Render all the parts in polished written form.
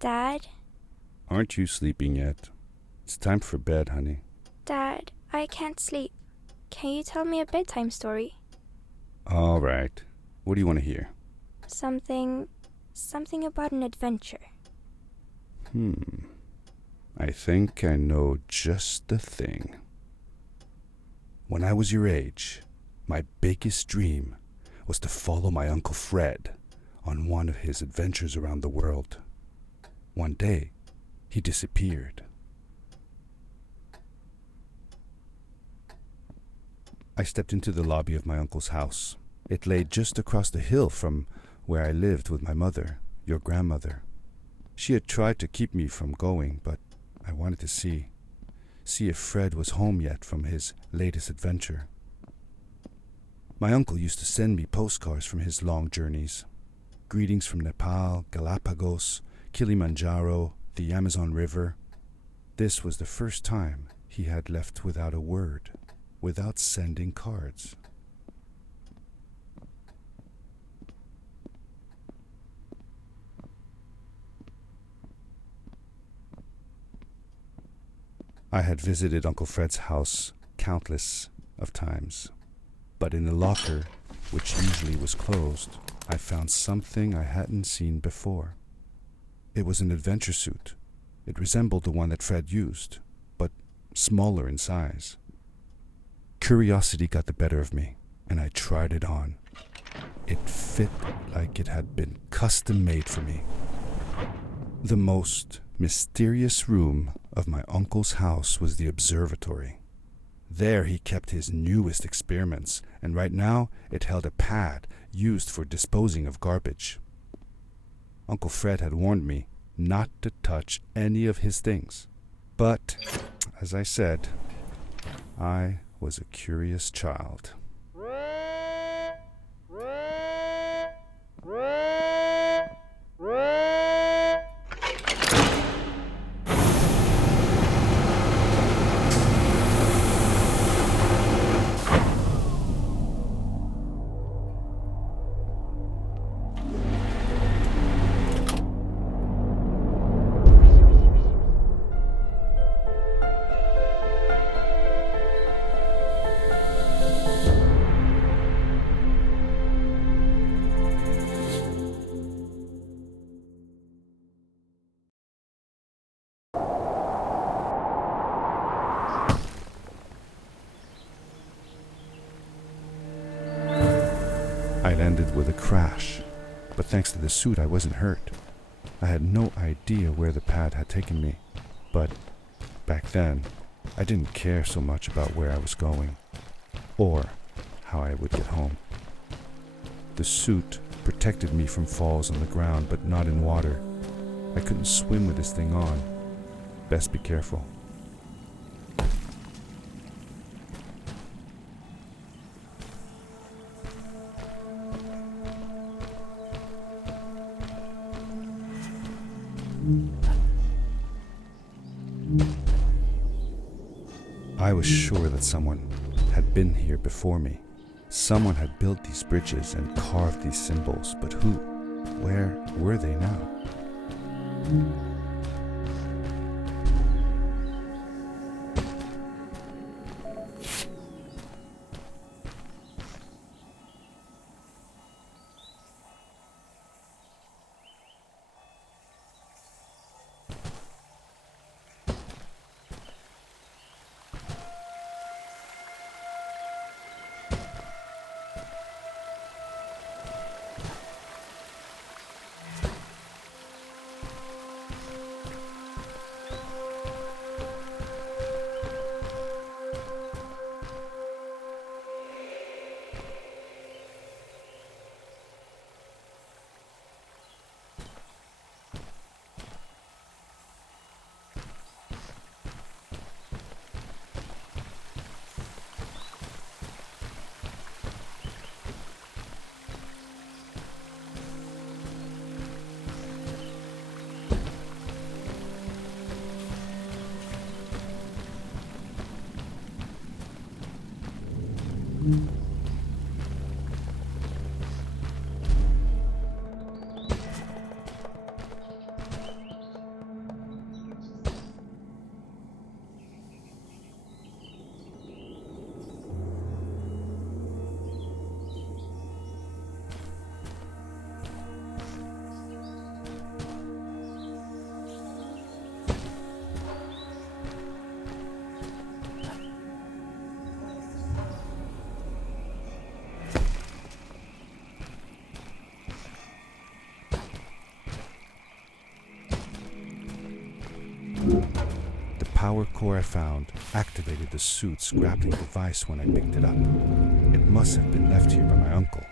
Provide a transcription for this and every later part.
Dad? Aren't you sleeping yet? It's time for bed, honey. Dad, I can't sleep. Can you tell me a bedtime story? All right. What do you want to hear? Something about an adventure. I think I know just the thing. When I was your age, my biggest dream was to follow my Uncle Fred on one of his adventures around the world. One day, he disappeared. I stepped into the lobby of my uncle's house. It lay just across the hill from where I lived with my mother, your grandmother. She had tried to keep me from going, but I wanted to see if Fred was home yet from his latest adventure. My uncle used to send me postcards from his long journeys. Greetings from Nepal, Galapagos, Kilimanjaro, the Amazon River. This was the first time he had left without a word, without sending cards. I had visited Uncle Fred's house countless of times, but in the locker, which usually was closed, I found something I hadn't seen before. It was an adventure suit. It resembled the one that Fred used, but smaller in size. Curiosity got the better of me, and I tried it on. It fit like it had been custom made for me. The most mysterious room of my uncle's house was the observatory. There he kept his newest experiments, and right now it held a pad used for disposing of garbage. Uncle Fred had warned me not to touch any of his things. But, as I said, I was a curious child. I landed with a crash, but thanks to the suit I wasn't hurt. I had no idea where the pad had taken me, but back then I didn't care so much about where I was going, or how I would get home. The suit protected me from falls on the ground, but not in water. I couldn't swim with this thing on. Best be careful. I was sure that someone had been here before me. Someone had built these bridges and carved these symbols, but who? Where were they now? power core I found activated the suit's grappling device when I picked it up. It must have been left here by my uncle.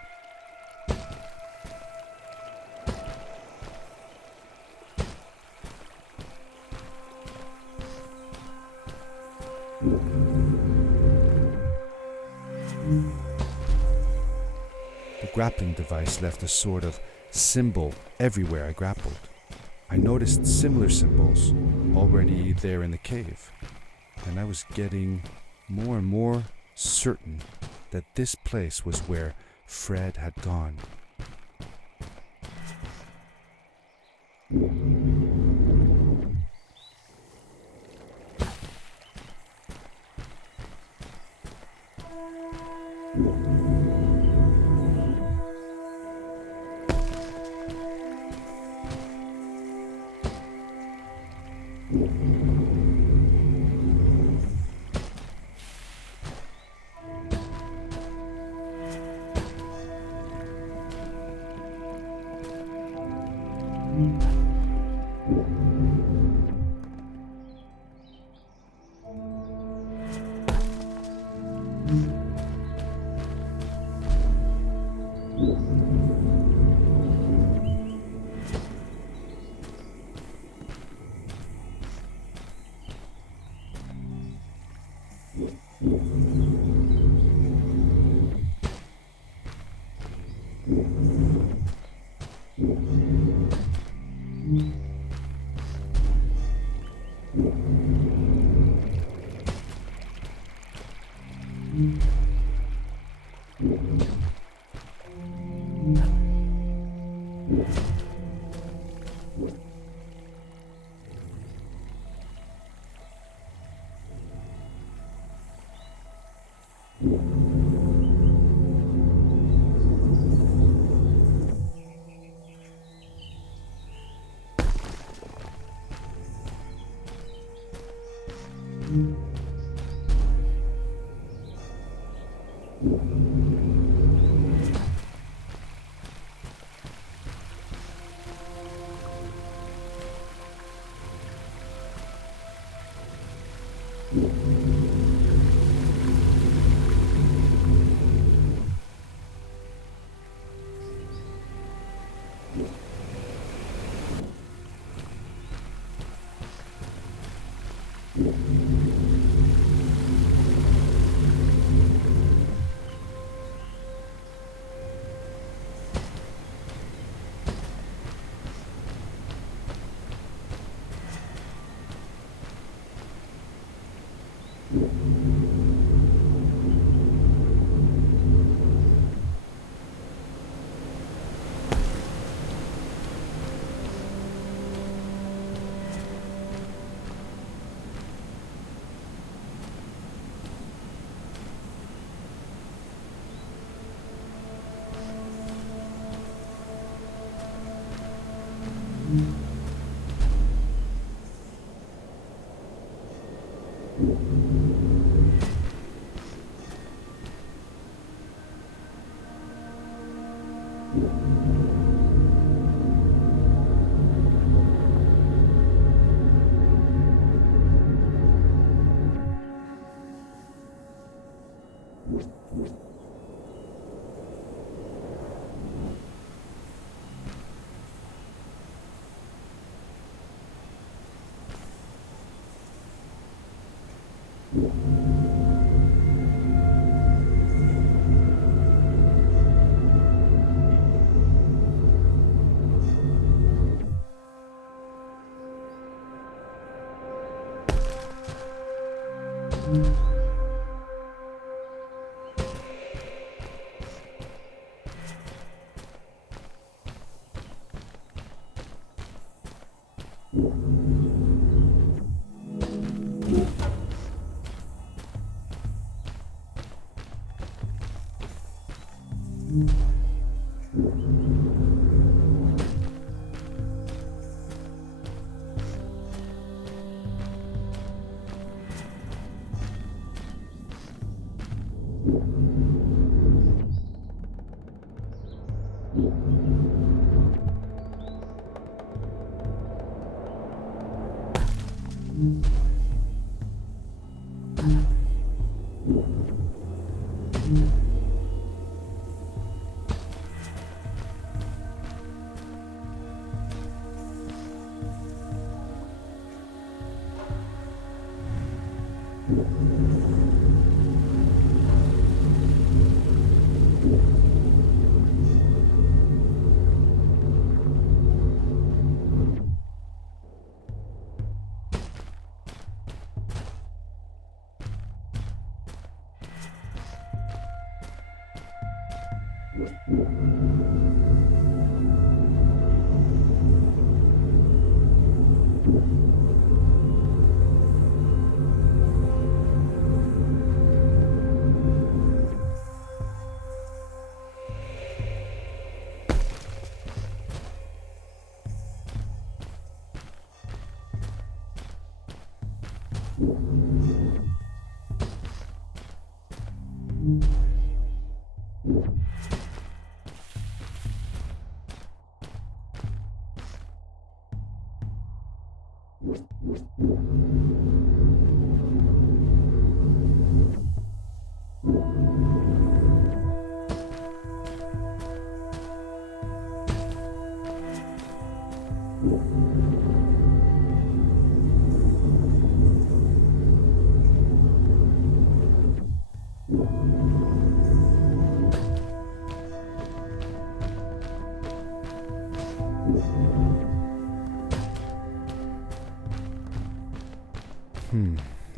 The grappling device left a sort of symbol everywhere I grappled. I noticed similar symbols already there in the cave, and I was getting more and more certain that this place was where Fred had gone.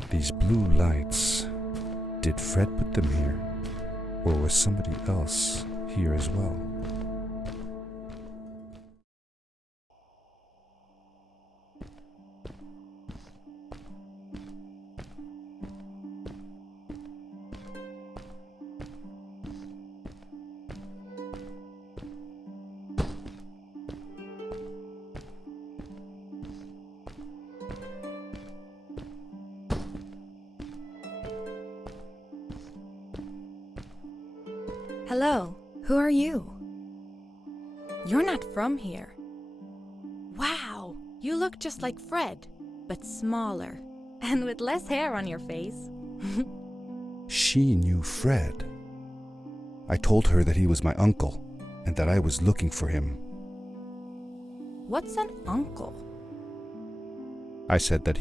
These blue lights. Did Fred put them here? Or was somebody else here as well? Hello, who are you? You're not from here. Wow, you look just like Fred, but smaller, and with less hair on your face. She knew Fred. I told her that he was my uncle, and that I was looking for him. What's an uncle? I said that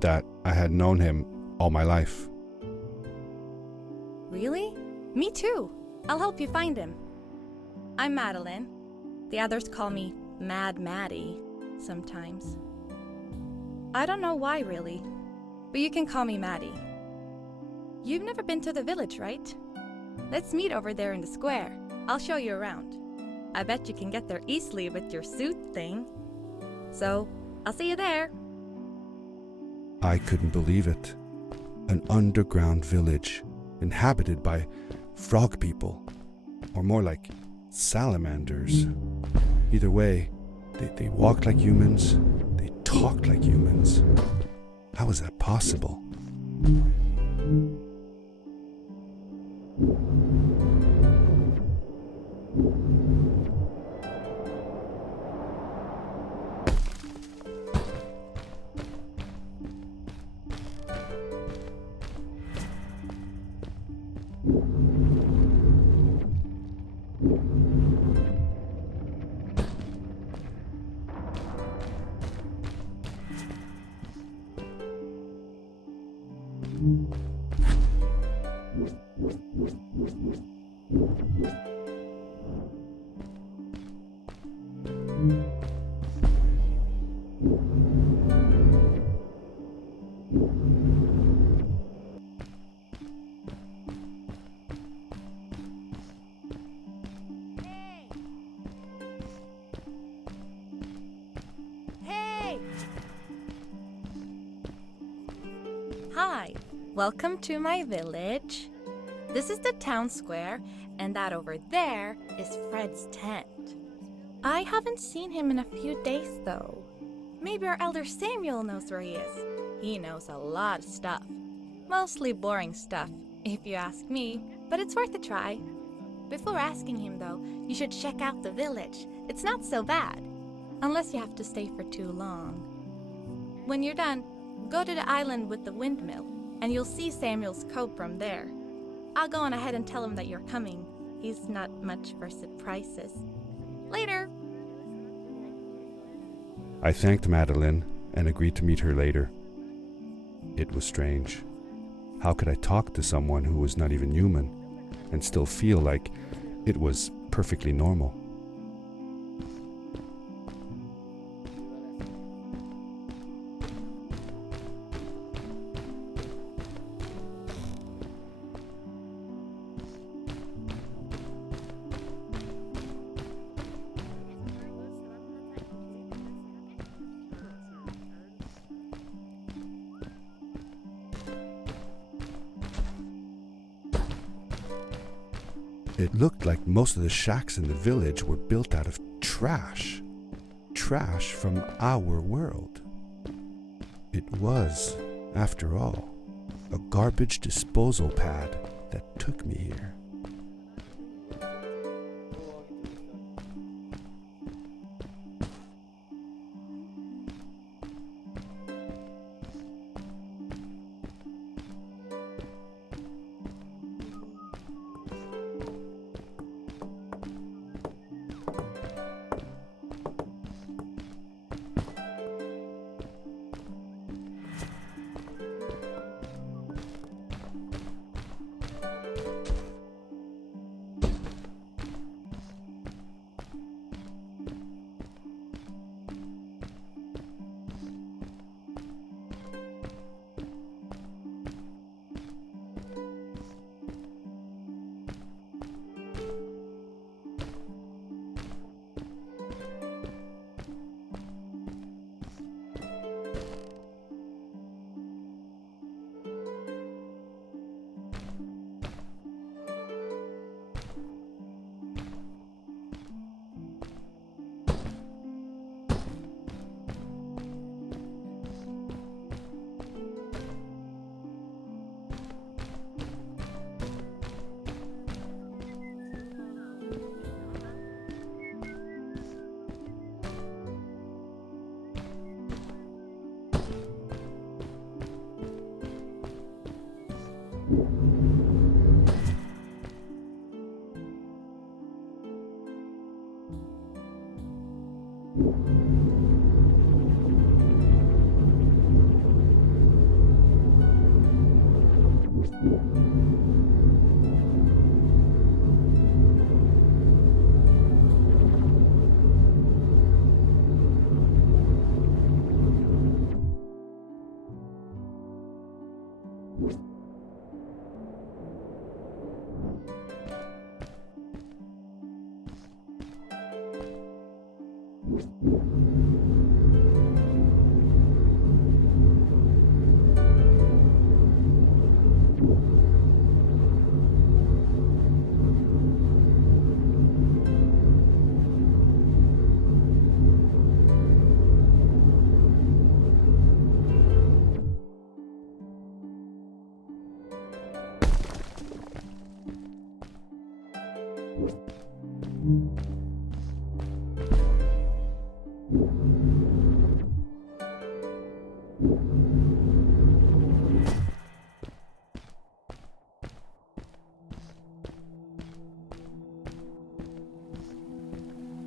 that I had known him all my life. Really? Me too. I'll help you find him. I'm Madeline. The others call me Mad Maddie sometimes. I don't know why really, but you can call me Maddie. You've never been to the village, right? Let's meet over there in the square. I'll show you around. I bet you can get there easily with your suit thing. So, I'll see you there. I couldn't believe it. An underground village inhabited by frog people, or more like salamanders. Either way, they walked like humans, they talked like humans. How is that possible? Hey! Hi, welcome to my village. This is the town square, and that over there is Fred's tent. I haven't seen him in a few days though. Maybe our elder Samuel knows where he is. He knows a lot of stuff. Mostly boring stuff, if you ask me, but it's worth a try. Before asking him though, you should check out the village. It's not so bad, unless you have to stay for too long. When you're done, go to the island with the windmill, and you'll see Samuel's cove from there. I'll go on ahead and tell him that you're coming. He's not much for surprises. Later! I thanked Madeline and agreed to meet her later. It was strange. How could I talk to someone who was not even human and still feel like it was perfectly normal? It looked like most of the shacks in the village were built out of trash. Trash from our world. It was, after all, a garbage disposal pad that took me here.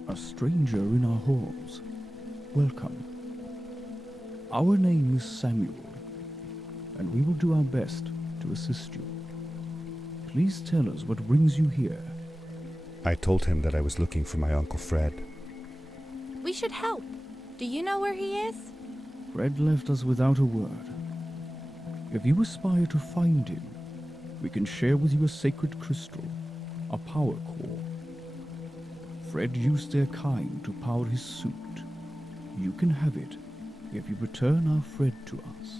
A stranger in our halls. Welcome. Our name is Samuel, and we will do our best to assist you. Please tell us what brings you here. I told him that I was looking for my Uncle Fred. We should help. Do you know where he is? Fred left us without a word. If you aspire to find him, we can share with you a sacred crystal, a power core. Fred used their kind to power his suit. You can have it if you return our Fred to us.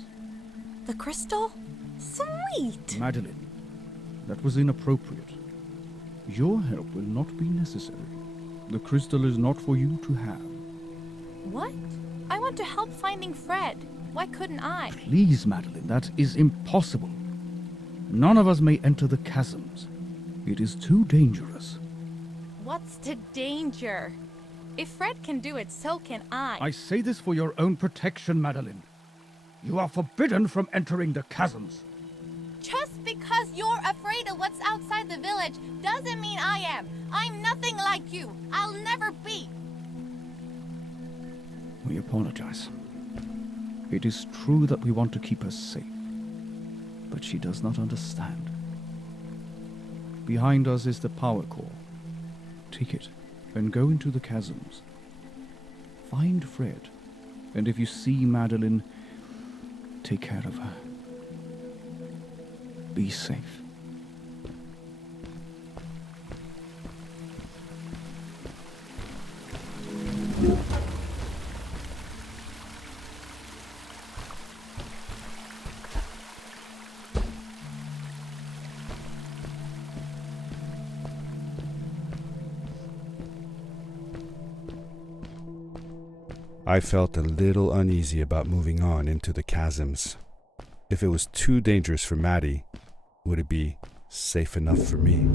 The crystal? Sweet! Madeline, that was inappropriate. Your help will not be necessary. The crystal is not for you to have. What? I want to help finding Fred. Why couldn't I? Please, Madeline, that is impossible. None of us may enter the chasms. It is too dangerous. What's the danger? If Fred can do it, so can I. I say this for your own protection, Madeline. You are forbidden from entering the chasms. Just because you're afraid of what's outside the village doesn't mean I am. I'm nothing like you. I'll never be. We apologize. It is true that we want to keep her safe. but she does not understand. Behind us is the power core. Take it and go into the chasms. Find Fred, and if you see Madeline, take care of her. Be safe. I felt a little uneasy about moving on into the chasms. If it was too dangerous for Maddie, would it be safe enough for me?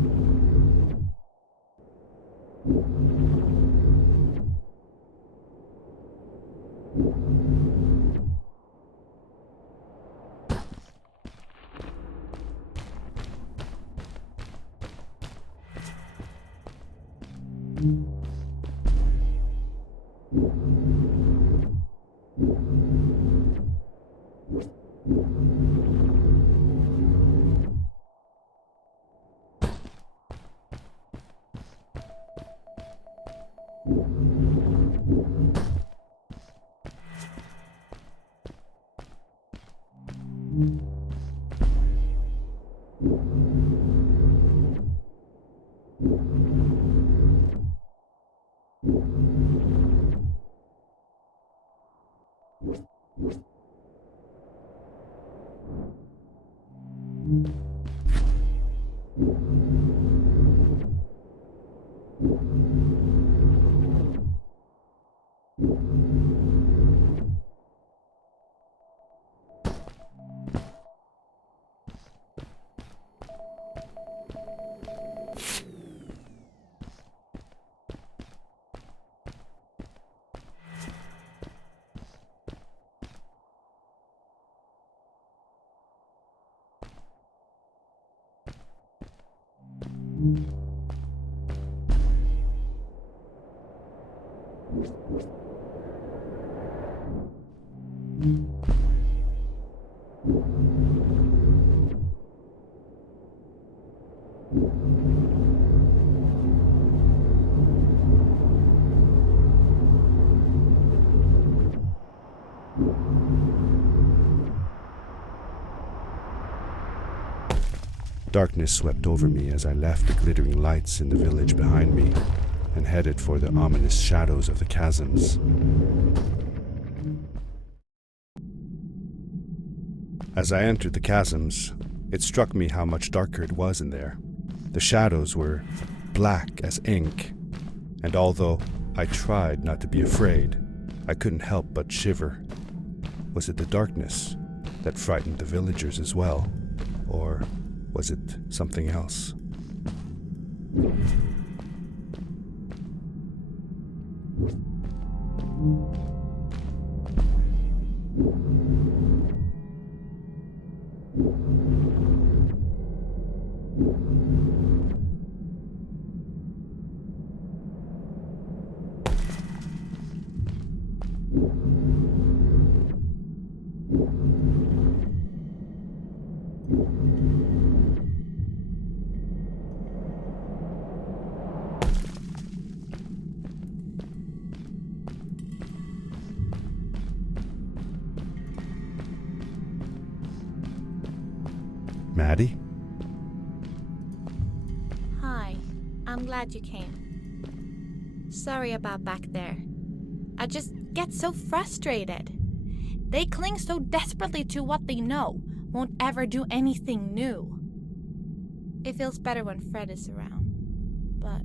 Darkness swept over me as I left the glittering lights in the village behind me and headed for the ominous shadows of the chasms. As I entered the chasms, it struck me how much darker it was in there. The shadows were black as ink, and although I tried not to be afraid, I couldn't help but shiver. Was it the darkness that frightened the villagers as well, or was it something else? Maddie? Hi, I'm glad you came. Sorry about back there. I just get so frustrated. They cling so desperately to what they know, won't ever do anything new. It feels better when Fred is around, but...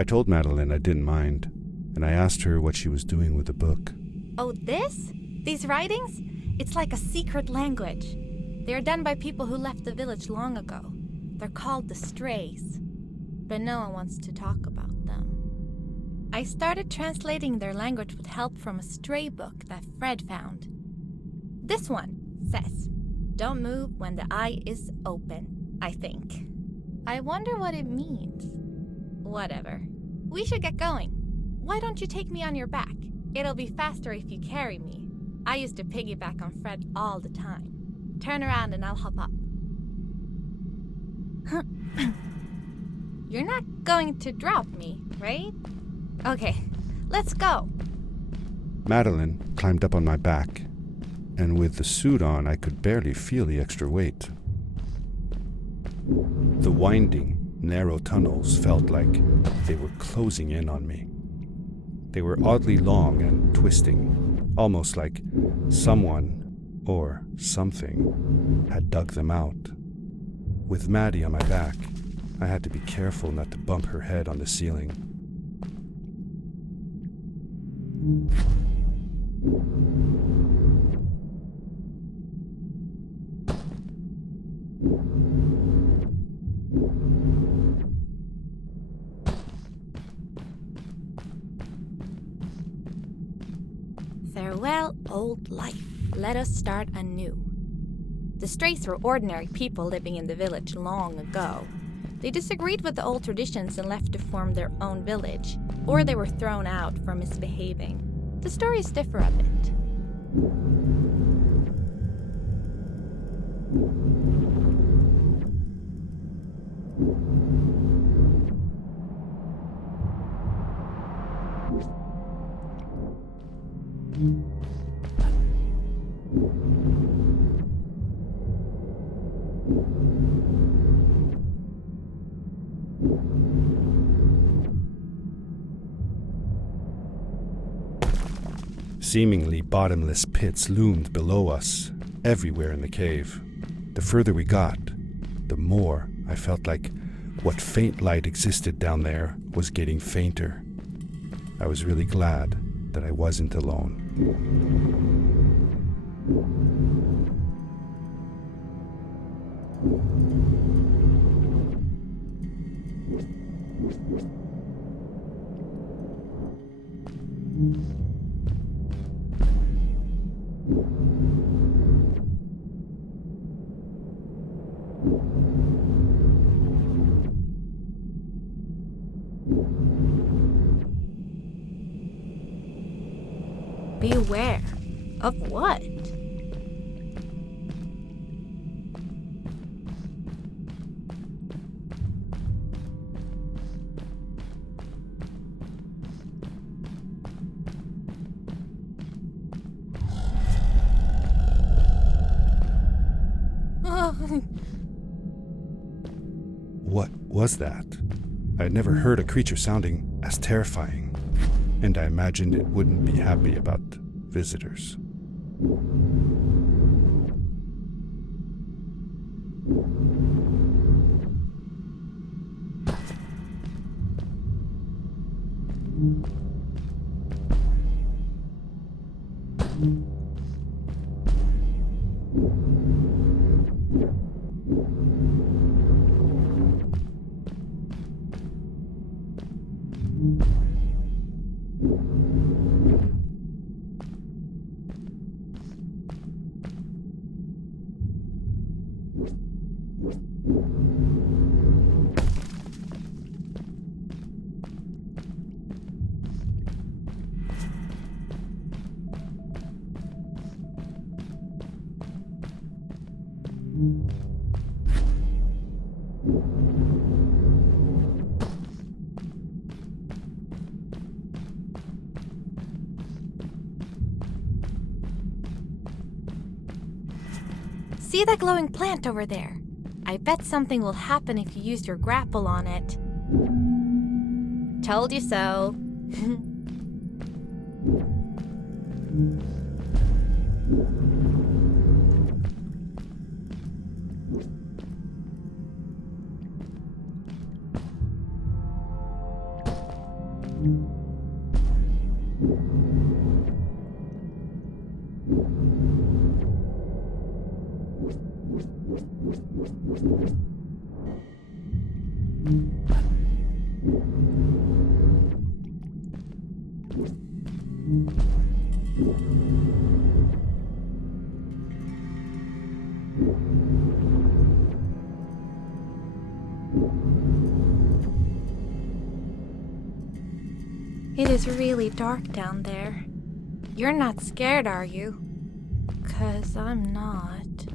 I told Madeline I didn't mind, and I asked her what she was doing with the book. Oh, this? These writings? It's like a secret language. They are done by people who left the village long ago. They're called the Strays, but no one wants to talk about them. I started translating their language with help from a stray book that Fred found. This one says, "Don't move when the eye is open," I think. I wonder what it means. Whatever. We should get going. Why don't you take me on your back? It'll be faster if you carry me. I used to piggyback on Fred all the time. Turn around and I'll hop up. You're not going to drop me, right? Okay, let's go. Madeline climbed up on my back, and with the suit on, I could barely feel the extra weight. The winding, narrow tunnels felt like they were closing in on me. They were oddly long and twisting, almost like someone or something had dug them out. With Maddie on my back, I had to be careful not to bump her head on the ceiling. Farewell, old life. Let us start anew. The Strays were ordinary people living in the village long ago. They disagreed with the old traditions and left to form their own village, or they were thrown out for misbehaving. The stories differ a bit. Seemingly bottomless pits loomed below us, everywhere in the cave. The further we got, the more I felt like what faint light existed down there was getting fainter. I was really glad that I wasn't alone. Beware. Of what? What was that? I had never heard a creature sounding as terrifying, and I imagined it wouldn't be happy about visitors. See that glowing plant over there? I bet something will happen if you use your grapple on it. Told you so. It is really dark down there. You're not scared, are you? 'Cause I'm not.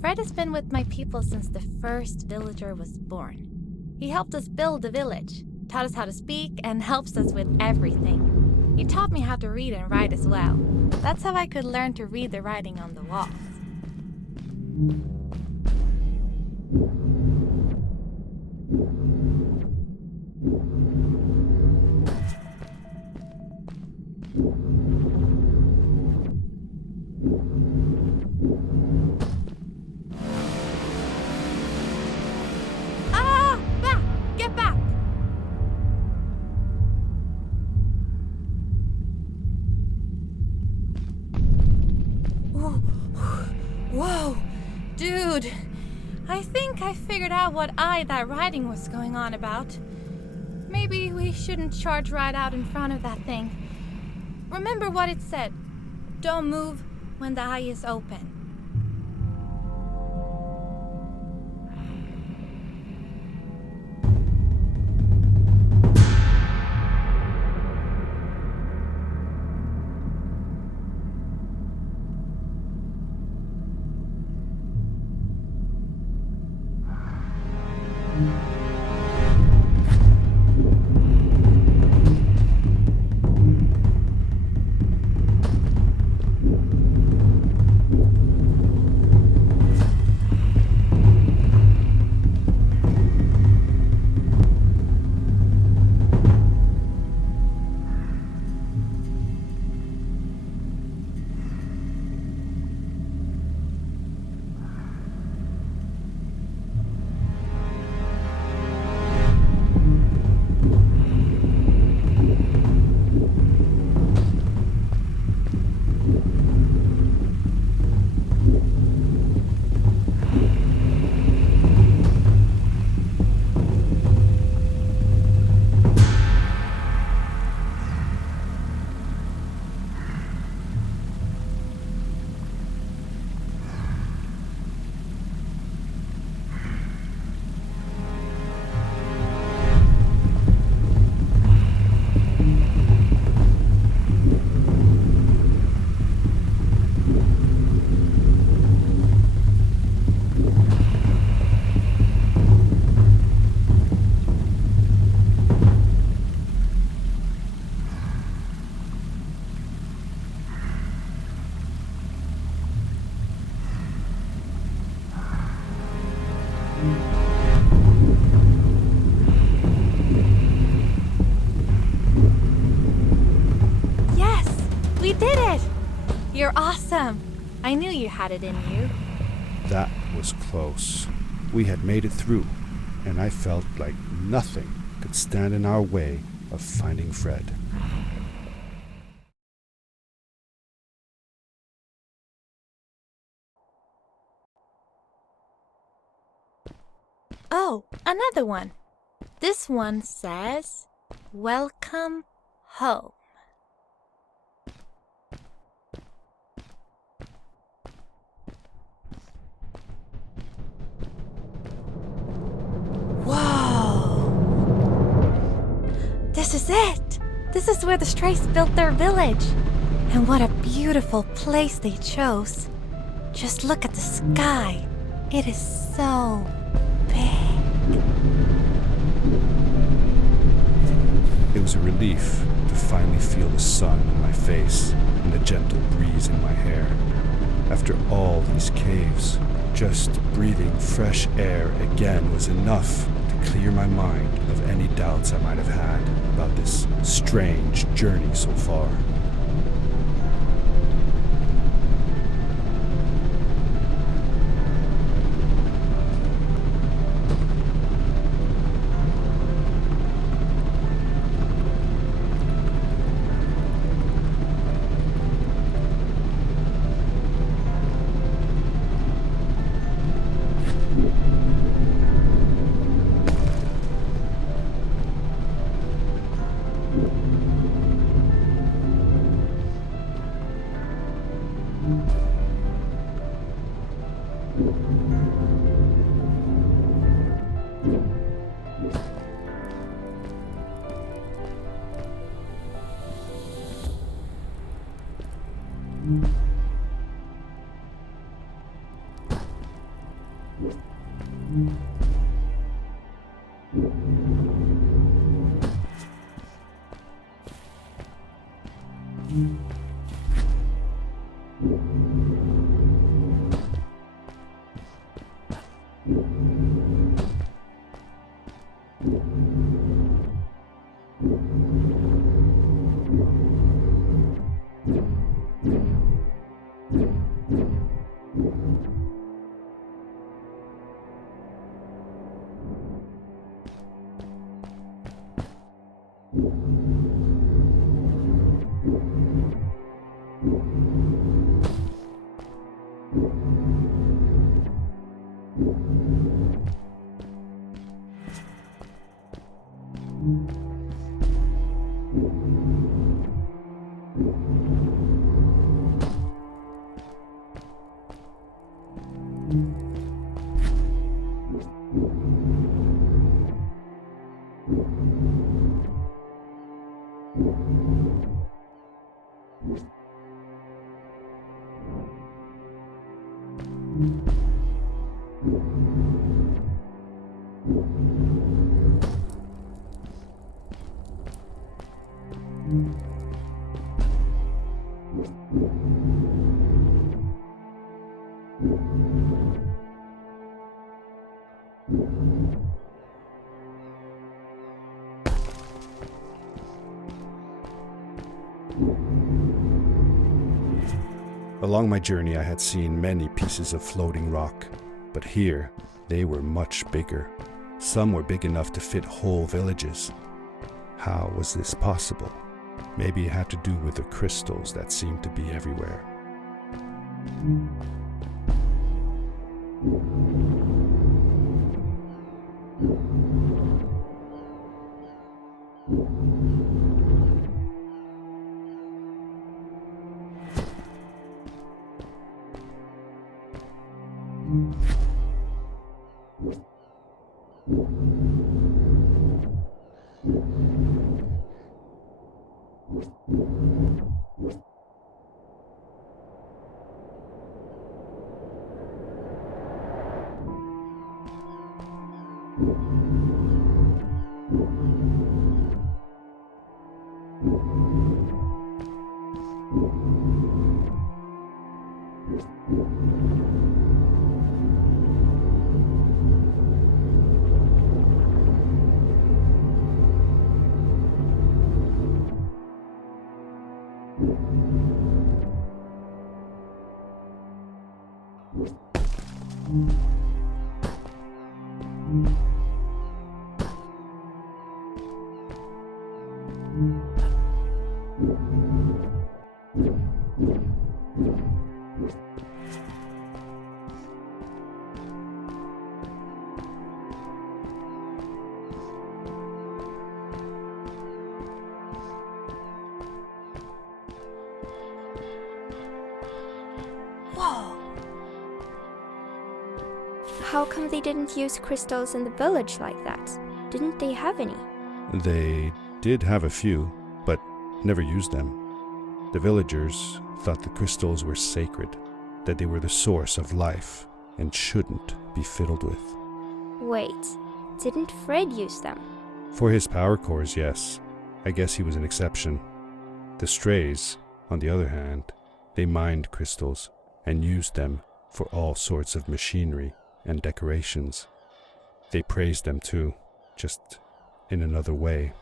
Fred has been with my people since the first villager was born. He helped us build the village, taught us how to speak, and helps us with everything. He taught me how to read and write as well. That's how I could learn to read the writing on the walls. Ah! Back! Get back! Whoa! Dude! I think I figured out what that writing was going on about. Maybe we shouldn't charge right out in front of that thing. Remember what it said. Don't move when the eye is open. Yes! We did it! You're awesome! I knew you had it in you. That was close. We had made it through, and I felt like nothing could stand in our way of finding Fred. Oh, another one. This one says, "Welcome home." Whoa! This is it! This is where the Strays built their village. And what a beautiful place they chose. Just look at the sky. It is so big. It was a relief to finally feel the sun on my face and the gentle breeze in my hair. After all these caves, just breathing fresh air again was enough to clear my mind of any doubts I might have had about this strange journey so far. Along my journey, I had seen many pieces of floating rock, but here they were much bigger. Some were big enough to fit whole villages. How was this possible? Maybe it had to do with the crystals that seemed to be everywhere. Whoa! How come they didn't use crystals in the village like that? Didn't they have any? They did have a few, but never used them. The villagers thought the crystals were sacred, that they were the source of life and shouldn't be fiddled with. Wait, didn't Fred use them? For his power cores, yes. I guess he was an exception. The strays, on the other hand, they mined crystals and used them for all sorts of machinery and decorations. They praised them too, just in another way.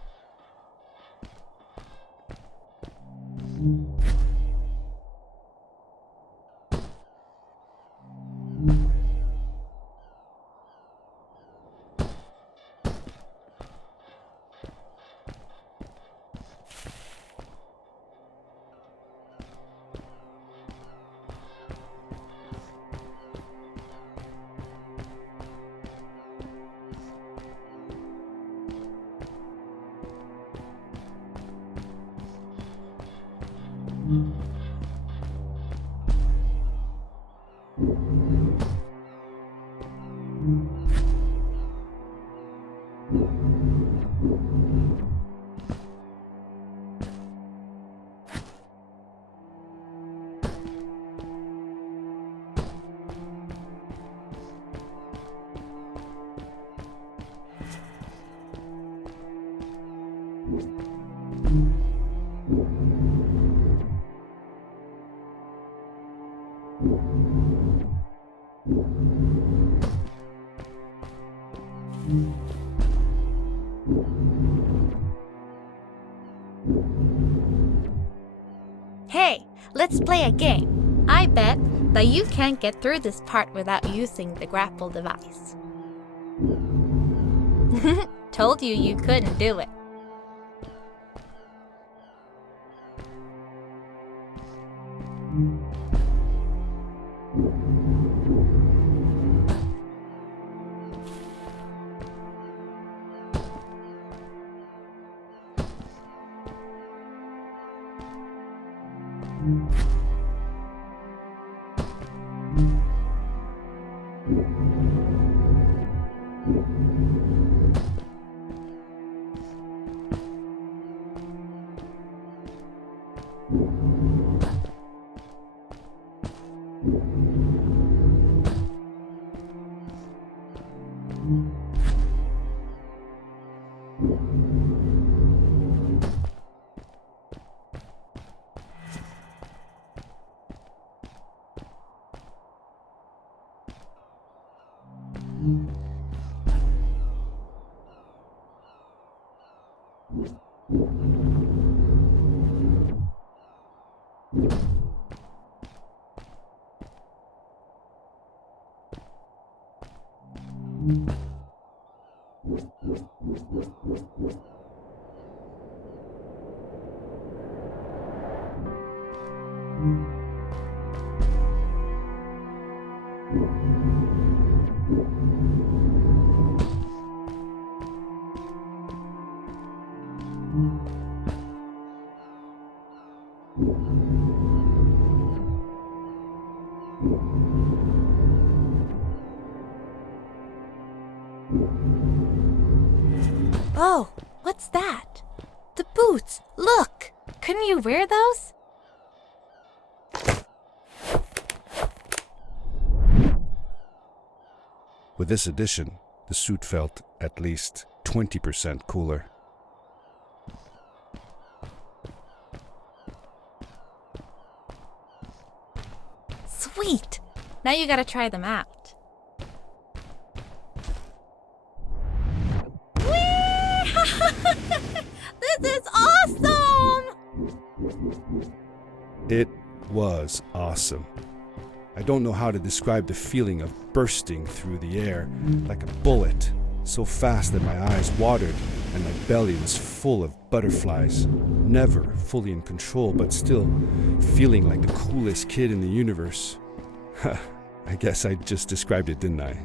Hey, let's play a game. I bet that you can't get through this part without using the grapple device. Told you you couldn't do it. Oh, what's that? The boots! Look! Couldn't you wear those? With this addition, the suit felt at least 20% cooler. Sweet! Now you gotta try them out. Whee! This is awesome! It was awesome. I don't know how to describe the feeling of bursting through the air like a bullet, so fast that my eyes watered and my belly was full of butterflies. Never fully in control, but still feeling like the coolest kid in the universe. I guess I just described it, didn't I?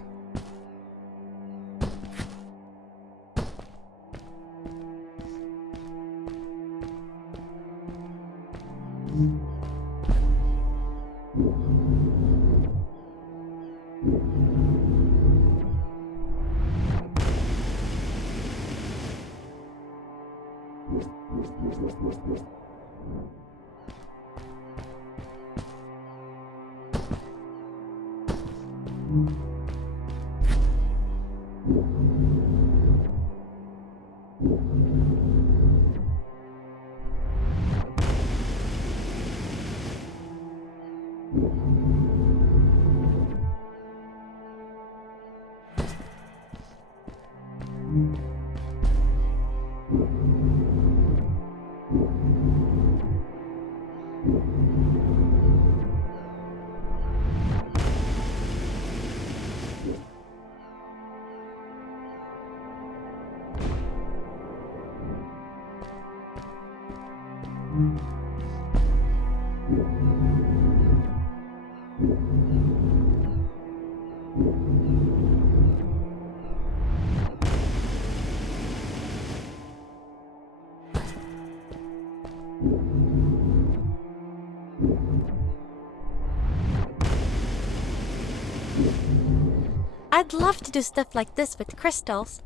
I'd love to do stuff like this with crystals.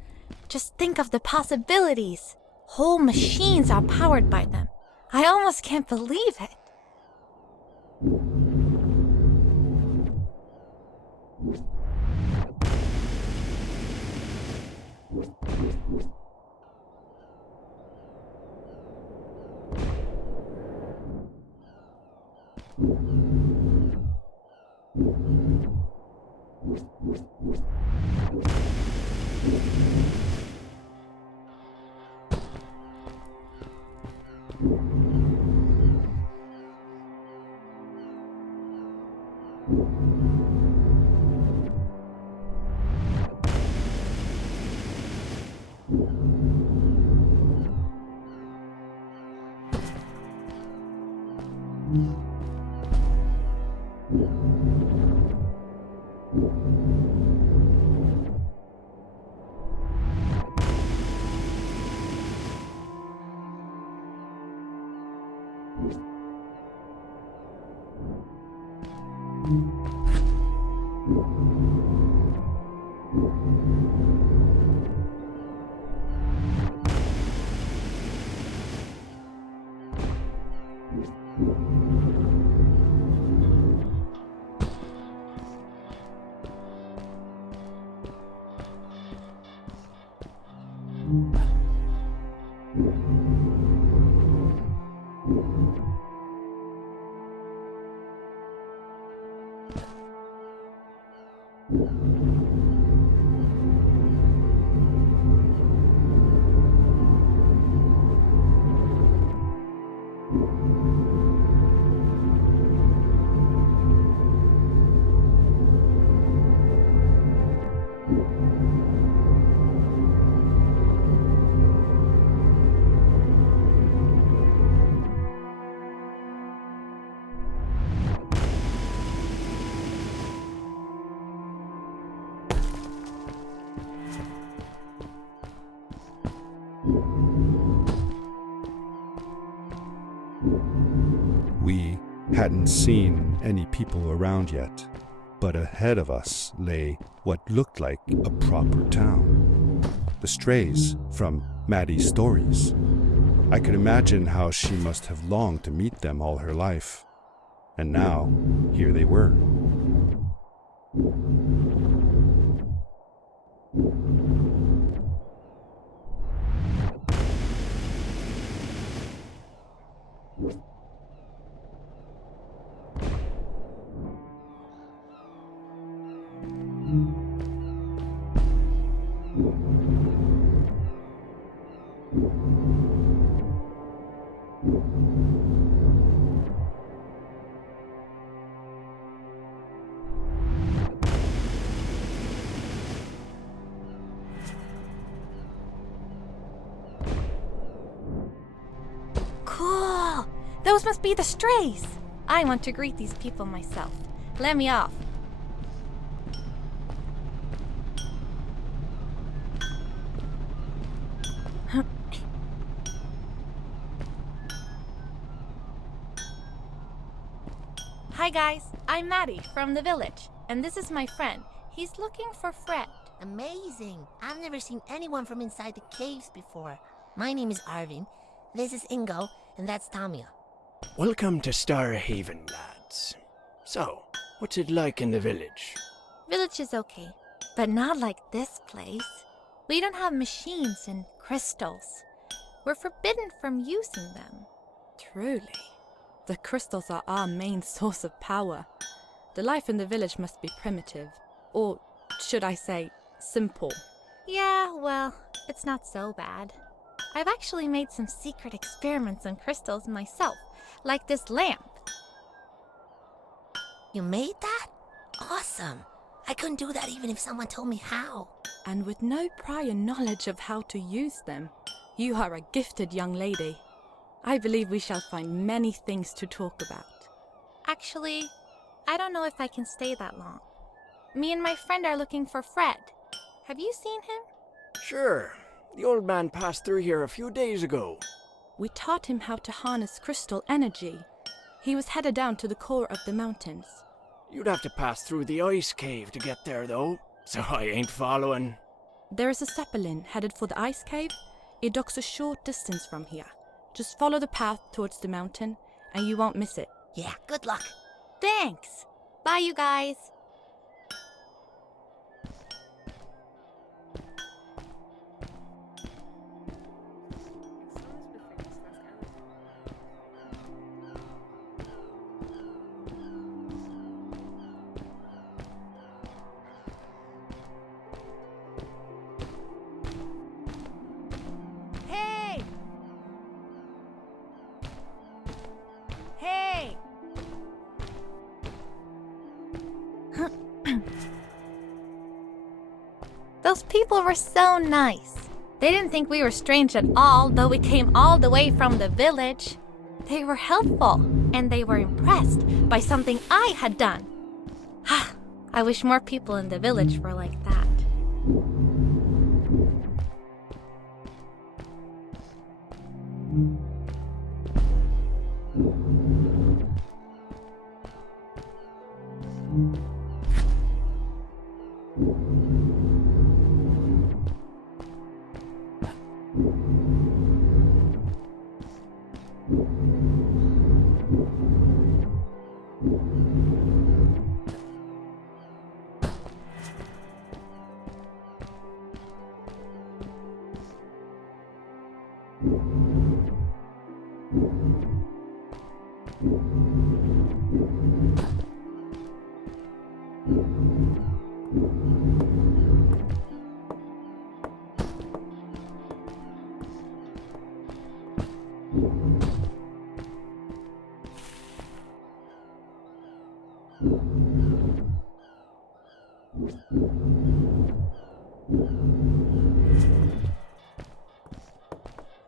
Just think of the possibilities. Whole machines are powered by them. I almost can't believe it. We hadn't seen any people around yet, but ahead of us lay what looked like a proper town. The strays from Maddie's stories. I could imagine how she must have longed to meet them all her life. And now, here they were. Cool! Those must be the strays. I want to greet these people myself. Let me off. Hi guys, I'm Maddie from the village, and this is my friend. He's looking for Fred. Amazing! I've never seen anyone from inside the caves before. My name is Arvin. This is Ingo, and that's Tamia. Welcome to Starhaven, lads. So, what's it like in the village? Village is okay, but not like this place. We don't have machines and crystals. We're forbidden from using them. Truly. The crystals are our main source of power. The life in the village must be primitive. Or, should I say, simple. Yeah, well, it's not so bad. I've actually made some secret experiments on crystals myself, like this lamp. You made that? Awesome! I couldn't do that even if someone told me how. And with no prior knowledge of how to use them, you are a gifted young lady. I believe we shall find many things to talk about. Actually, I don't know if I can stay that long. Me and my friend are looking for Fred. Have you seen him? Sure. The old man passed through here a few days ago. We taught him how to harness crystal energy. He was headed down to the core of the mountains. You'd have to pass through the ice cave to get there, though, so I ain't following. There is a zeppelin headed for the ice cave. It docks a short distance from here. Just follow the path towards the mountain, and you won't miss it. Yeah, good luck. Thanks! Bye, you guys! Those people were so nice. They didn't think we were strange at all, though we came all the way from the village. They were helpful, and they were impressed by something I had done. I wish more people in the village were like that.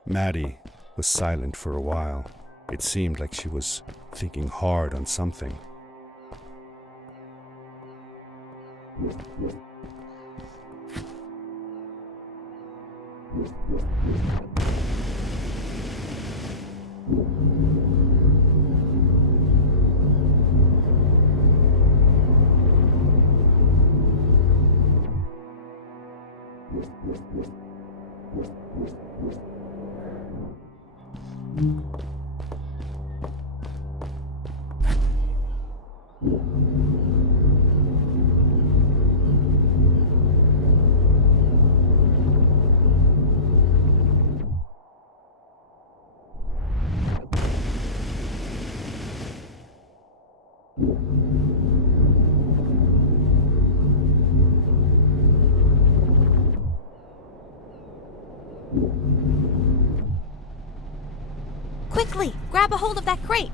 Maddie was silent for a while. It seemed like she was thinking hard on something. Quickly, grab a hold of that crate.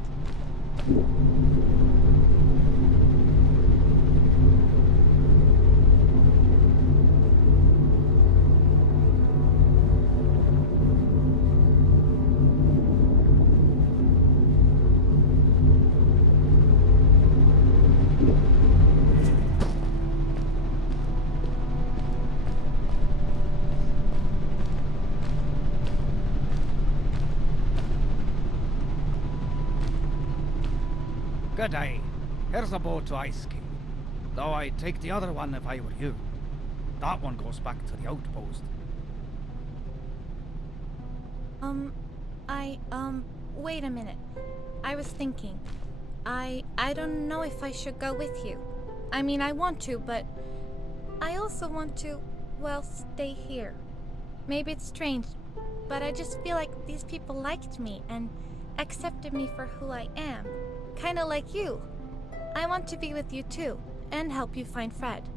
Good day. Here's a boat to Ice King. Though I'd take the other one if I were you. That one goes back to the outpost. Wait a minute. I was thinking. I don't know if I should go with you. I mean, I want to, but I also want to, well, stay here. Maybe it's strange, but I just feel like these people liked me and accepted me for who I am. Kinda like you. I want to be with you too, and help you find Fred.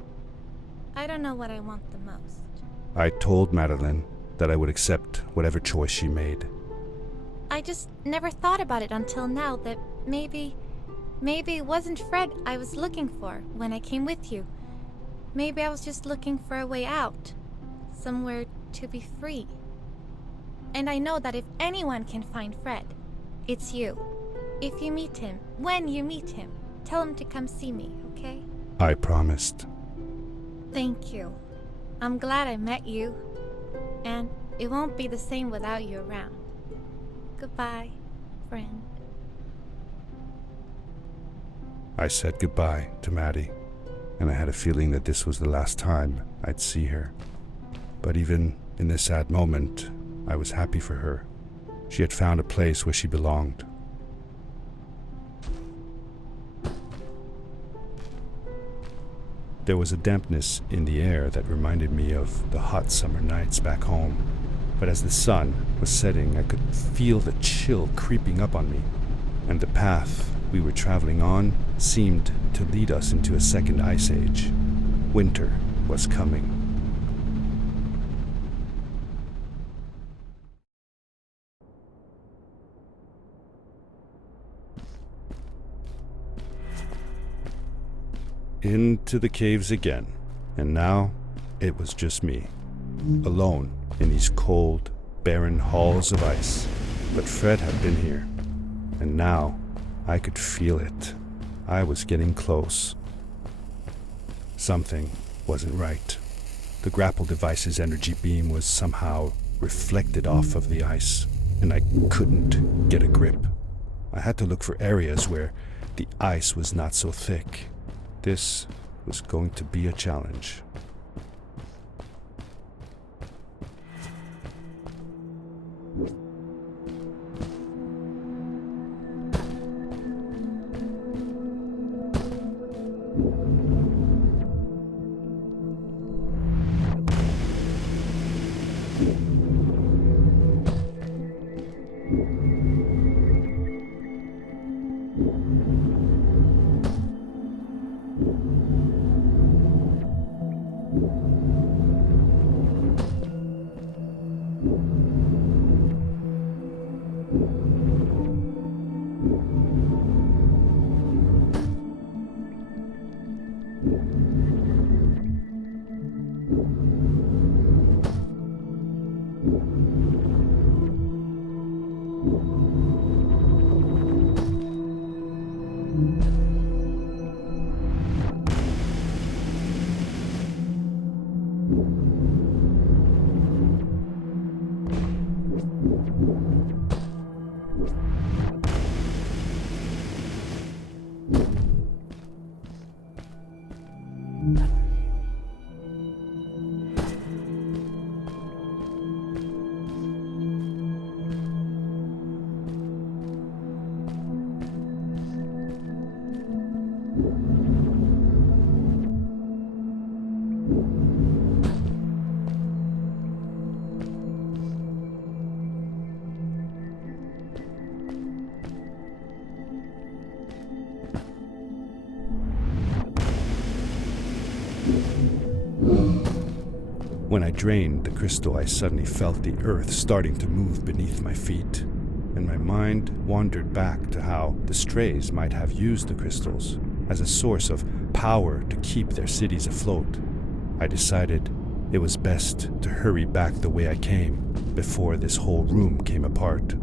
I don't know what I want the most. I told Madeline that I would accept whatever choice she made. I just never thought about it until now that maybe it wasn't Fred I was looking for when I came with you. Maybe I was just looking for a way out. Somewhere to be free. And I know that if anyone can find Fred, it's you. If you meet him, when you meet him, tell him to come see me, okay? I promised. Thank you. I'm glad I met you. And it won't be the same without you around. Goodbye, friend. I said goodbye to Maddie, and I had a feeling that this was the last time I'd see her. But even in this sad moment, I was happy for her. She had found a place where she belonged. There was a dampness in the air that reminded me of the hot summer nights back home. But as the sun was setting, I could feel the chill creeping up on me, and the path we were traveling on seemed to lead us into a second ice age. Winter was coming. Into the caves again, and now It was just me, alone in these cold, barren halls of ice. But Fred had been here, and now I could feel it. I was getting close. Something wasn't right. The grapple device's energy beam was somehow reflected off of the ice, and I couldn't get a grip. I had to look for areas where the ice was not so thick. This was going to be a challenge. When I drained the crystal, I suddenly felt the earth starting to move beneath my feet, and my mind wandered back to how the strays might have used the crystals as a source of power to keep their cities afloat. I decided it was best to hurry back the way I came before this whole room came apart.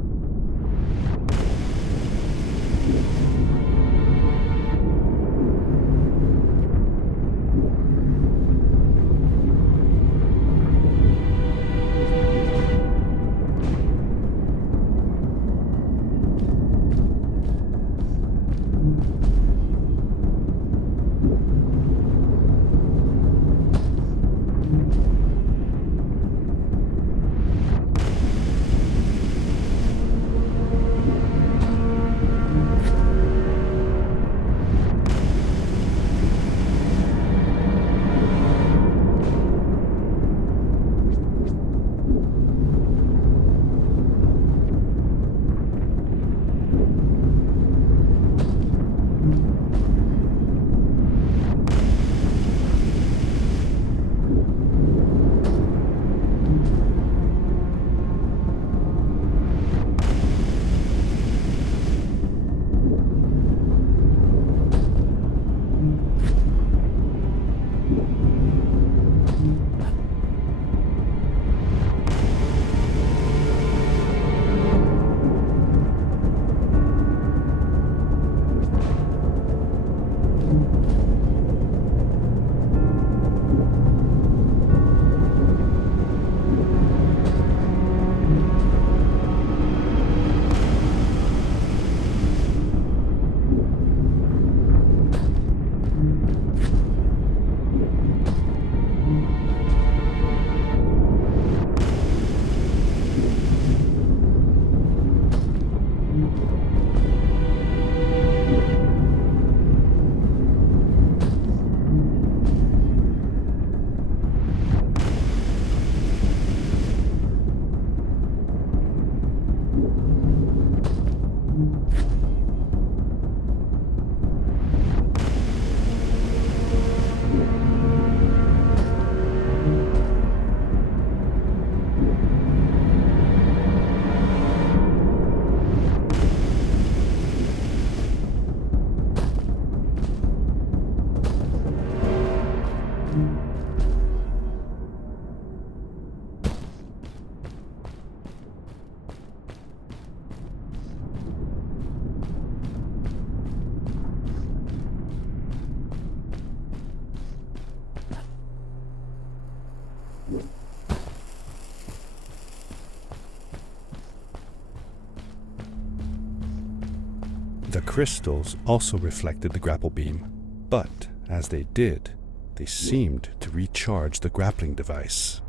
The crystals also reflected the grapple beam, but as they did, they seemed to recharge the grappling device.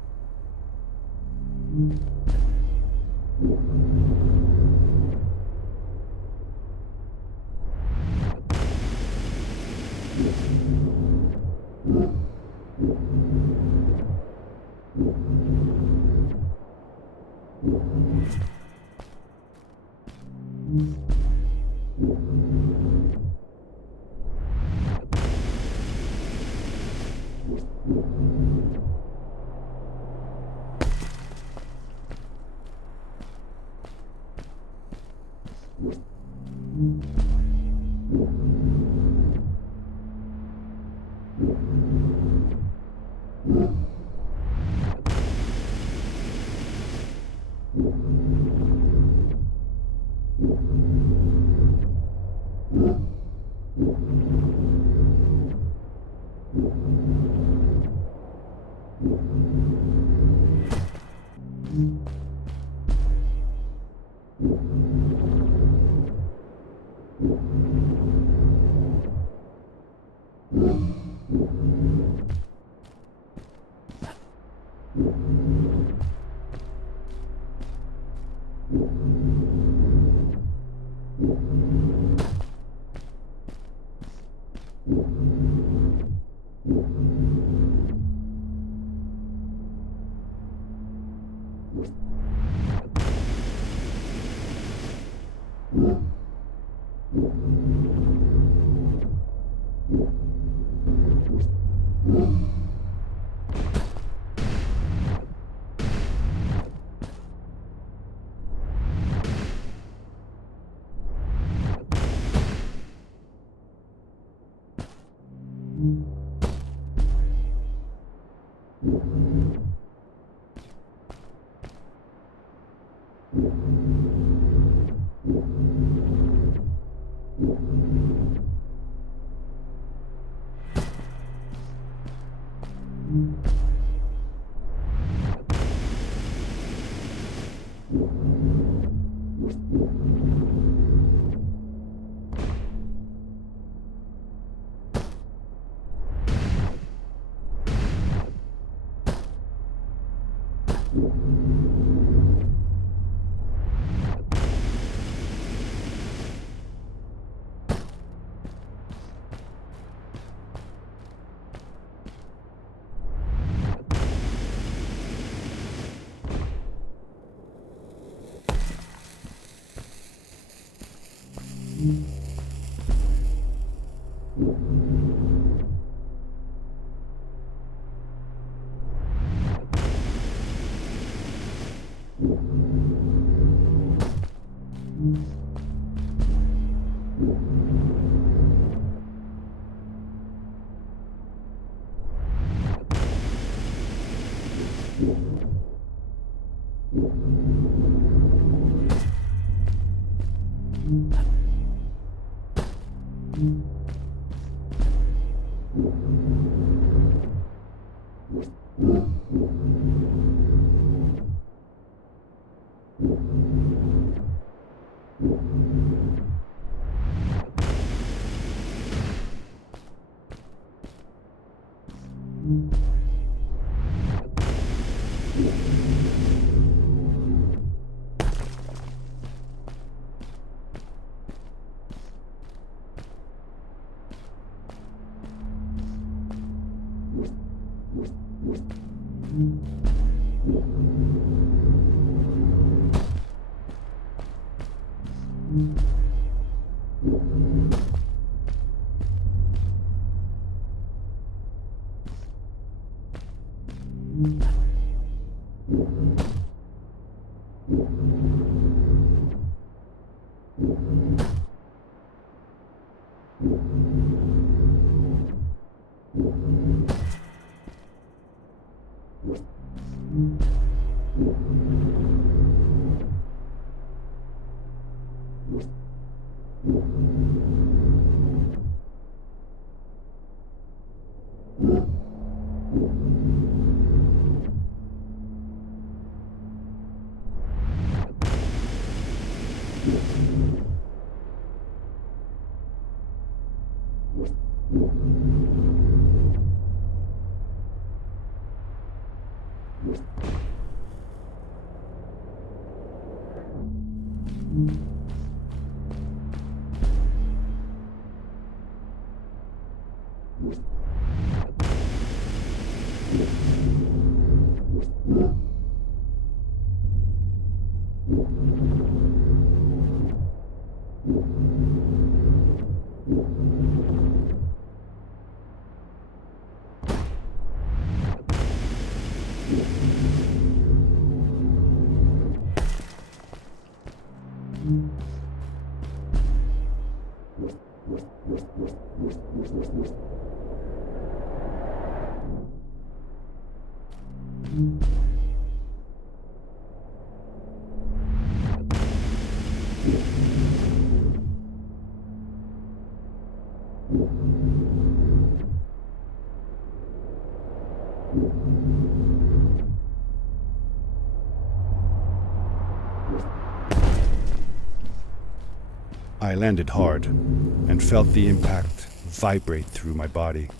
I landed hard and felt the impact vibrate through my body.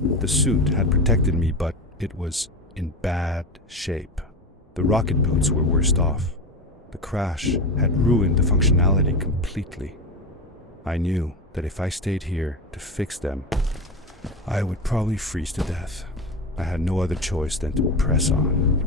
The suit had protected me, but it was in bad shape. The rocket boots were worst off. The crash had ruined the functionality completely. I knew that if I stayed here to fix them, I would probably freeze to death. I had no other choice than to press on.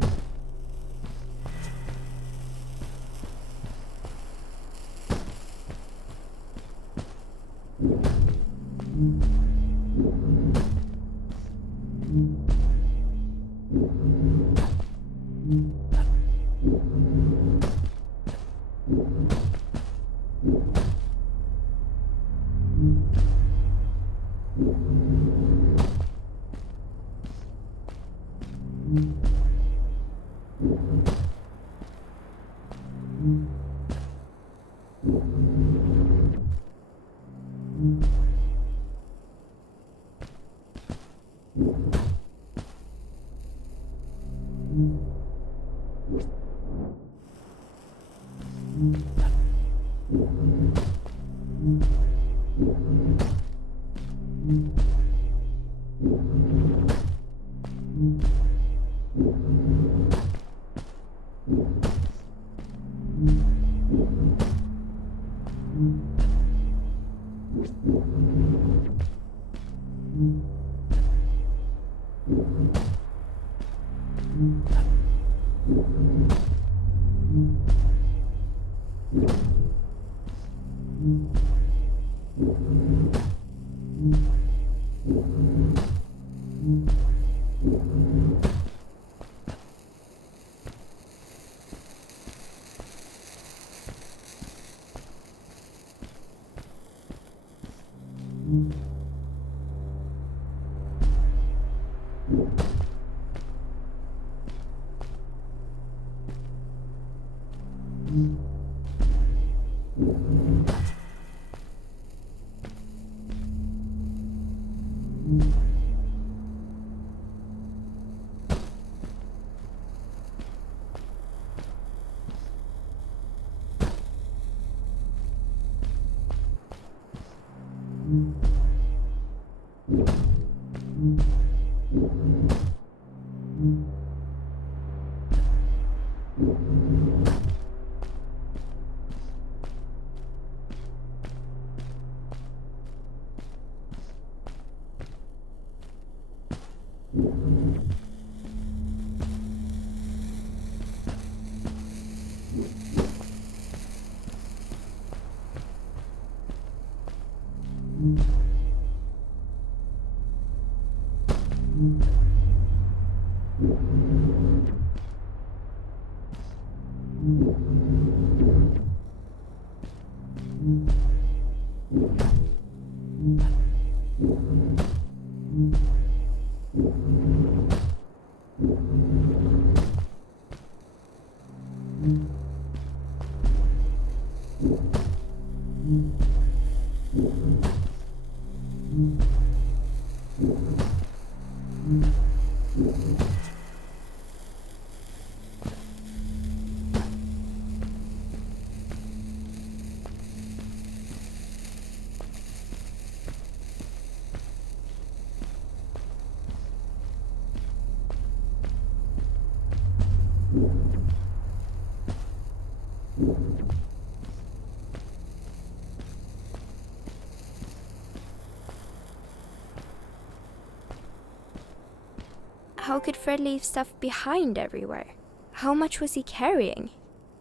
How could Fred leave stuff behind everywhere? How much was he carrying?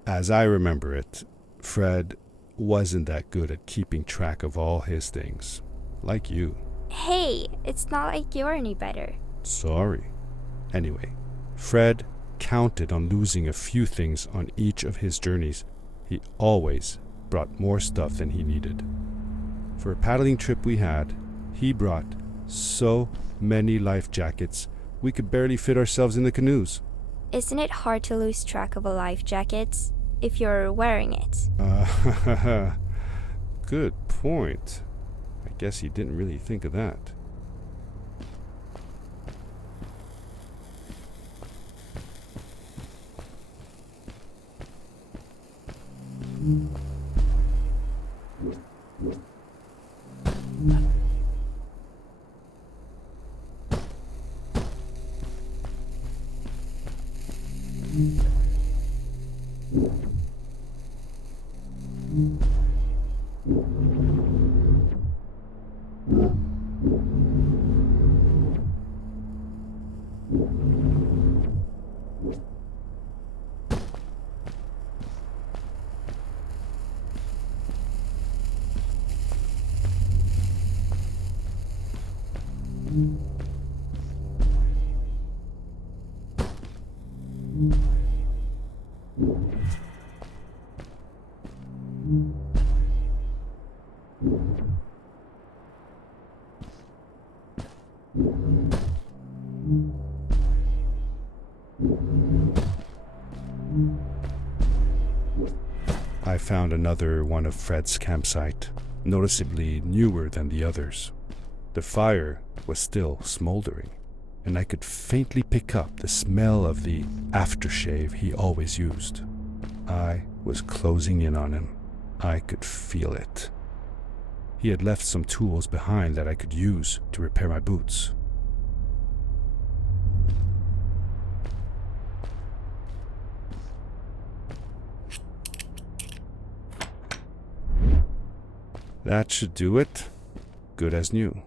As I remember it, Fred wasn't that good at keeping track of all his things. Like you. Hey, it's not like you're any better. Sorry. Anyway, Fred counted on losing a few things on each of his journeys. He always brought more stuff than he needed. For a paddling trip we had, he brought so many life jackets, we could barely fit ourselves in the canoes. Isn't it hard to lose track of a life jacket if you're wearing it? Good point. I guess he didn't really think of that. I found another one of Fred's campsite, noticeably newer than the others. The fire was still smoldering, and I could faintly pick up the smell of the aftershave he always used. I was closing in on him. I could feel it. He had left some tools behind that I could use to repair my boots. That should do it. Good as new.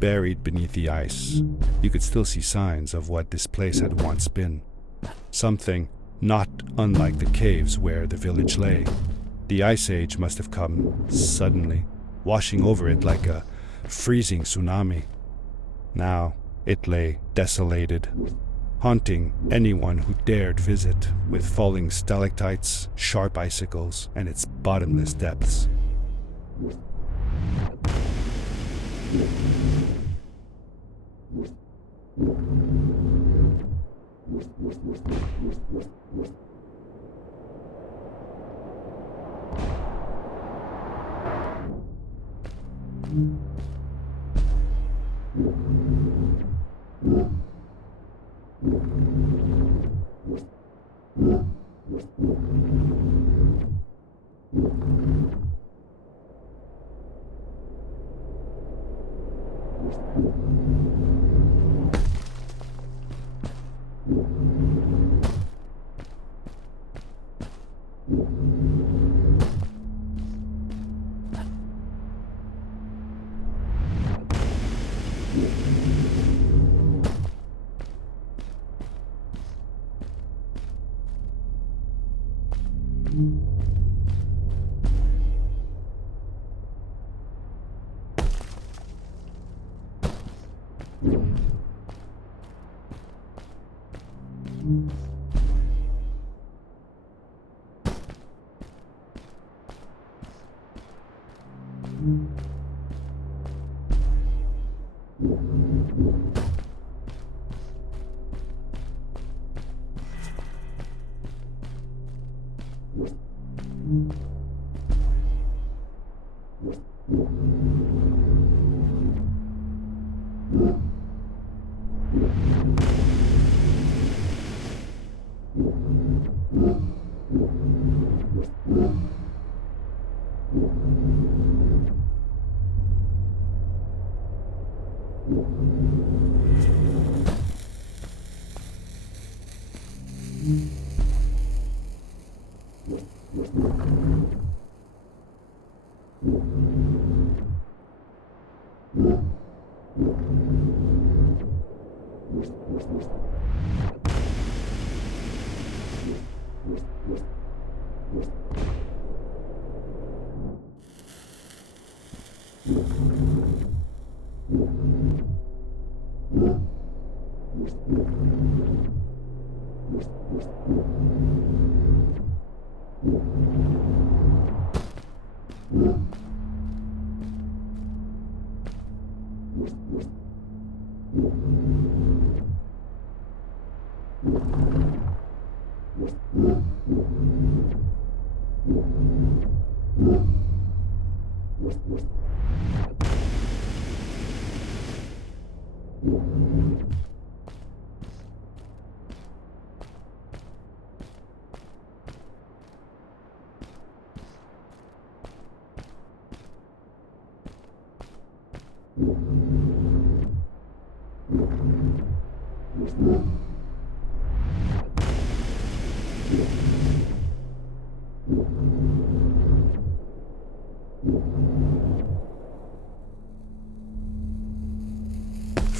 Buried beneath the ice, you could still see signs of what this place had once been. Something not unlike the caves where the village lay. The ice age must have come suddenly, washing over it like a freezing tsunami. Now it lay desolated, haunting anyone who dared visit, with falling stalactites, sharp icicles, and its bottomless depths.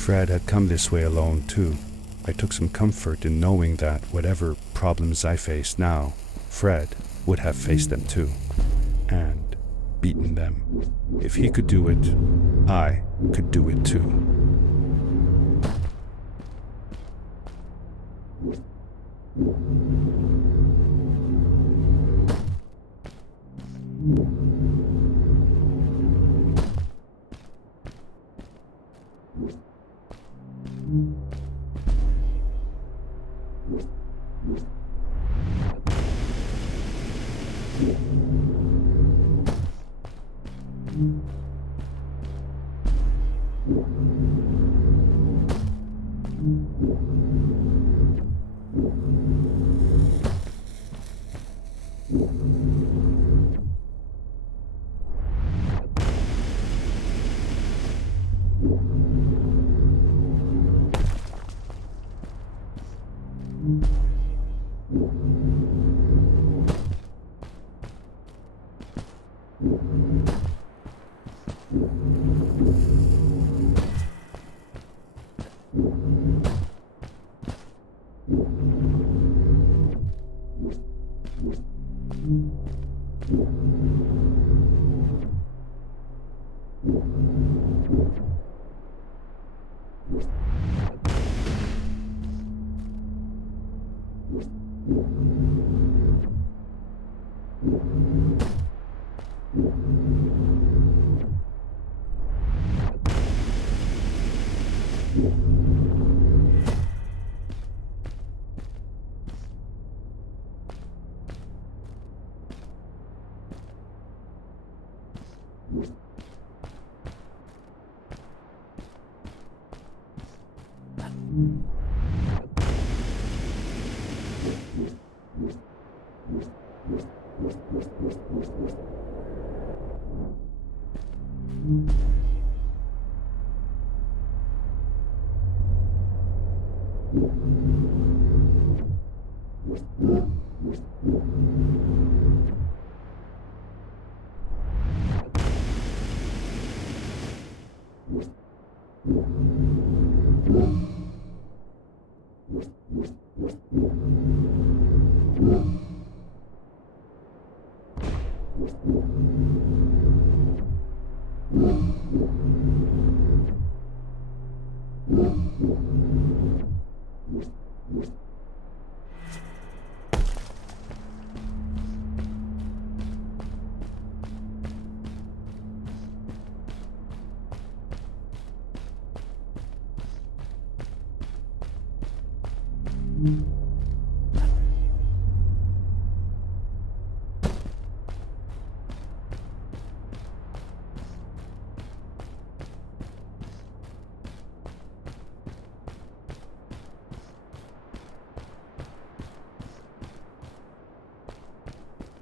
Fred had come this way alone, too. I took some comfort in knowing that whatever problems I faced now, Fred would have faced them too, and beaten them. If he could do it, I could do it too.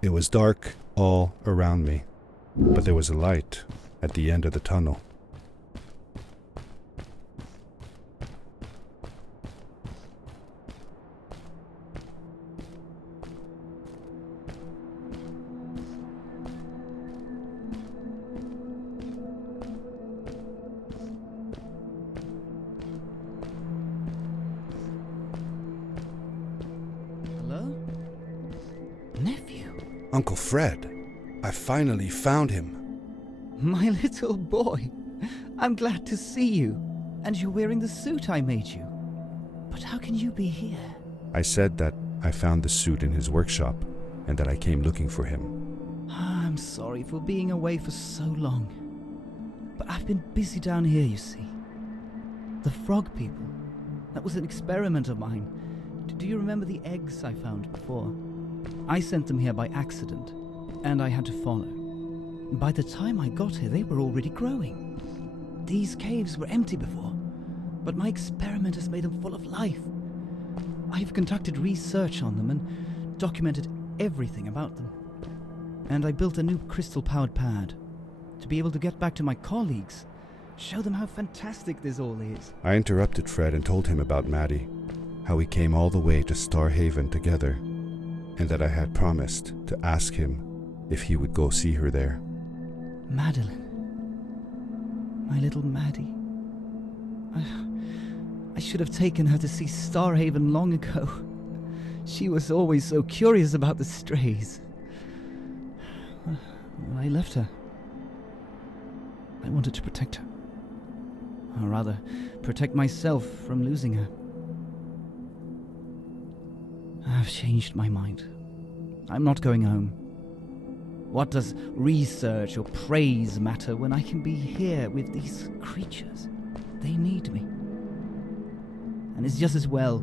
It was dark all around me, but there was a light at the end of the tunnel. Hello? Nephew? Uncle Fred, I finally found him. My little boy. I'm glad to see you. And you're wearing the suit I made you. But how can you be here? I said that I found the suit in his workshop and that I came looking for him. I'm sorry for being away for so long. But I've been busy down here, you see. The frog people. That was an experiment of mine. Do you remember the eggs I found before? I sent them here by accident, and I had to follow. By the time I got here, they were already growing. These caves were empty before, but my experiment has made them full of life. I've conducted research on them and documented everything about them. And I built a new crystal-powered pad to be able to get back to my colleagues, show them how fantastic this all is. I interrupted Fred and told him about Maddie, how we came all the way to Starhaven together, and that I had promised to ask him if he would go see her there. Madeline. My little Maddie. I should have taken her to see Starhaven long ago. She was always so curious about the strays. Well, I left her. I wanted to protect her. Or rather, protect myself from losing her. I've changed my mind. I'm not going home. What does research or praise matter when I can be here with these creatures? They need me. And it's just as well.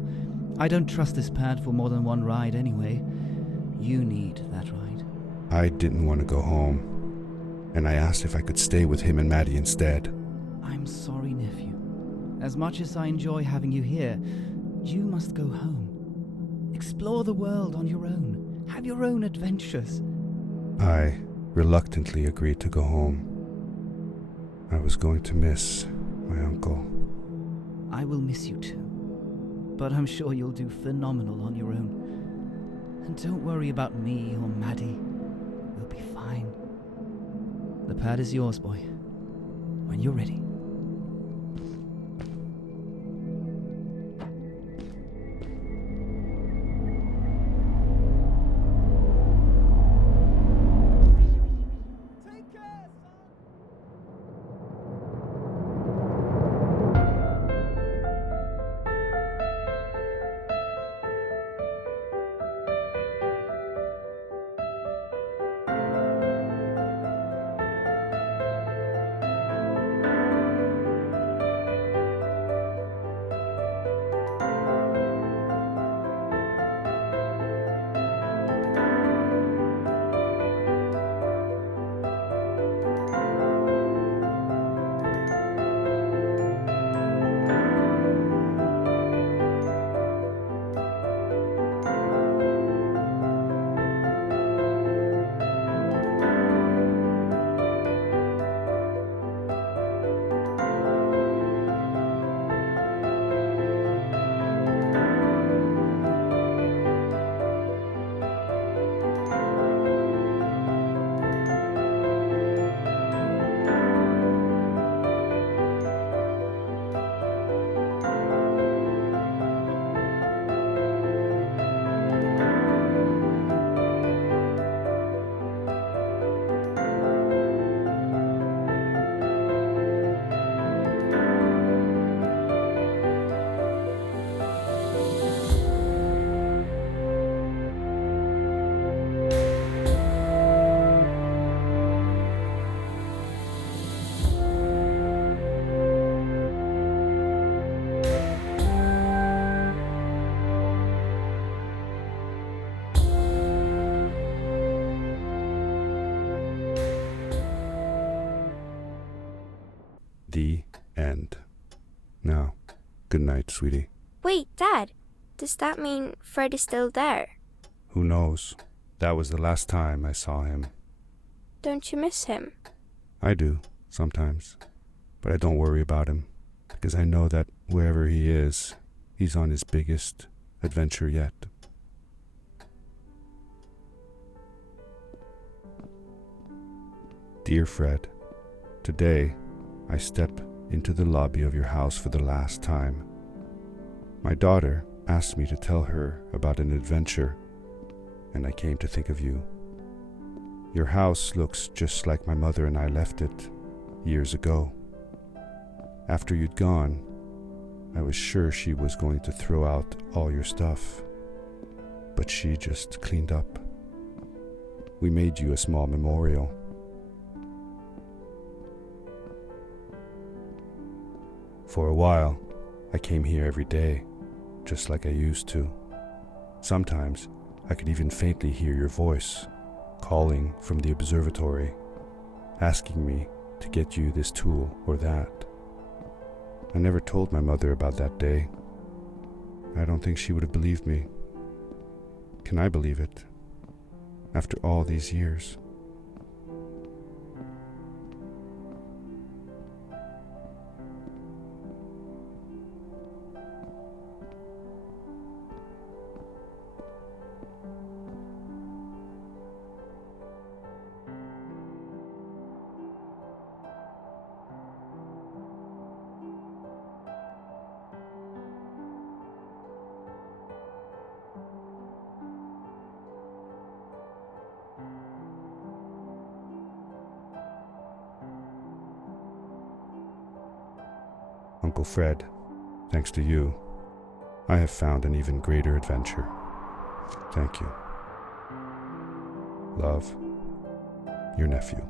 I don't trust this pad for more than one ride anyway. You need that ride. I didn't want to go home, and I asked if I could stay with him and Maddie instead. I'm sorry, nephew. As much as I enjoy having you here, you must go home. Explore the world on your own. Have your own adventures. I reluctantly agreed to go home. I was going to miss my uncle. I will miss you too. But I'm sure you'll do phenomenal on your own. And don't worry about me or Maddie. We'll be fine. The pad is yours, boy. When you're ready. end. Now, good night, sweetie. Wait, Dad. Does that mean Fred is still there? Who knows? That was the last time I saw him. Don't you miss him? I do, sometimes. But I don't worry about him, because I know that wherever he is, he's on his biggest adventure yet. Dear Fred, today I step into the lobby of your house for the last time. My daughter asked me to tell her about an adventure, and I came to think of you. Your house looks just like my mother and I left it years ago. After you'd gone, I was sure she was going to throw out all your stuff, but she just cleaned up. We made you a small memorial. For a while, I came here every day, just like I used to. Sometimes, I could even faintly hear your voice, calling from the observatory, asking me to get you this tool or that. I never told my mother about that day. I don't think she would have believed me. Can I believe it? After all these years? Uncle Fred, thanks to you, I have found an even greater adventure. Thank you. Love, your nephew.